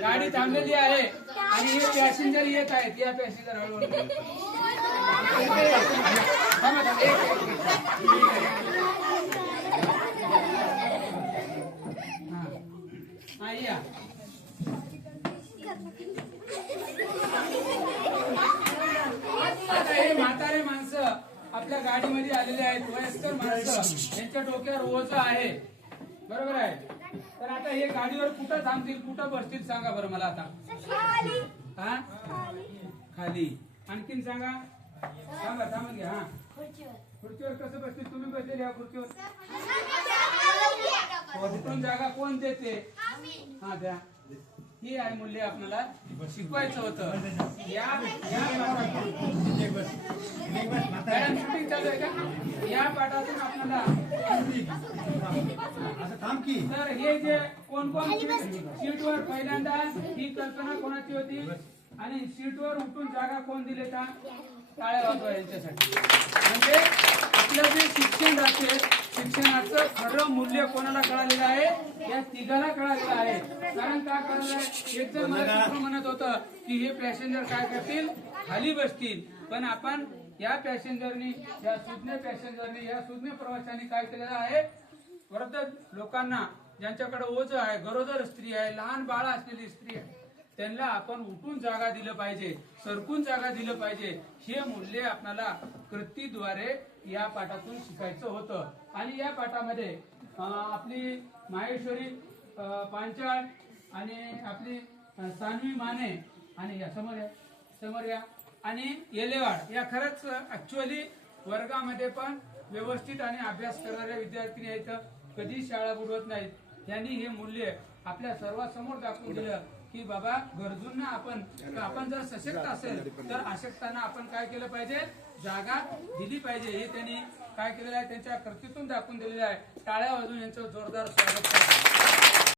गाडी थांबलेली आहे आणि हे पॅसेंजर येत आहेत. या पॅसेंजर हळूहळू या. आता हे म्हातारे माणसं आपल्या गाडीमध्ये आलेले आहेत, वयस्कर माणसं, यांच्या डोक्यावर ओझ आहे, बरोबर आहे. तर आता हे गाडीवर कुठं थांबतील, कुठं बसतील सांगा बरं मला आता. हा खाली. आणखीन सांगा, सांगा थांबून घ्या. हा खुर्चीवर कसं बसतील, तुम्ही बसलेले या खुर्चीवर. कुठून जागा कोण देते. हा द्या. ही आहे मूल्य आपल्याला शिकवायचं होतं. शूटिंग चालू आहे का या पाठातून आपल्याला. तर हे जे कोण कोण सीटवर पहिल्यांदा ही कल्पना कोणाची होती आणि सीटवर उठून जागा कोण दिले का टाळ्या वाजवा यांच्यासाठी. म्हणजे आपलं जे शिक्षण राहते, शिक्षणाचं खरं मूल्य कोणाला कळालेलं आहे, या तिघाला कळालेलं आहे. कारण का कळलं, एक जण मला म्हणत होतं की हे पॅसेंजर काय करतील, खाली बसतील. पण आपण या पॅसेंजरनी, या सुज्ञ पॅसेंजरनी, या सुज्ञ प्रवाशांनी काय केलेलं आहे, वृद्ध लोकांना ज्यांच्याकडे ओझ आहे, गरोदर स्त्री आहे, लहान बाळ असलेली स्त्री आहे, त्यांना आपण उठून जागा दिलं पाहिजे, सरकून जागा दिलं पाहिजे. हे मूल्य आपल्याला कृतीद्वारे या पाठातून शिकायचं होतं. आणि या पाठामध्ये आपली माहेश्वरी पांचाळ आणि आपली सानवी माने आणि या समोर या आणि येलेवाड या खरंच ऍक्च्युअली वर्गामध्ये पण व्यवस्थित आणि अभ्यास करणाऱ्या विद्यार्थी आहेत, कधी शाळा बुडवत नाहीत. त्यांनी हे मूल्य आपल्या सर्वांसमोर दाखवून दिलं की बाबा गरजूंना आपण जर सशक्त असेल तर अशक्तांना आपण काय केलं पाहिजे, जागा दिली पाहिजे. हे त्यांनी काय केलेलं आहे, त्यांच्या कृतीतून दाखवून दिलेलं आहे. टाळ्या वाजवून यांचं जोरदार स्वागत करतो.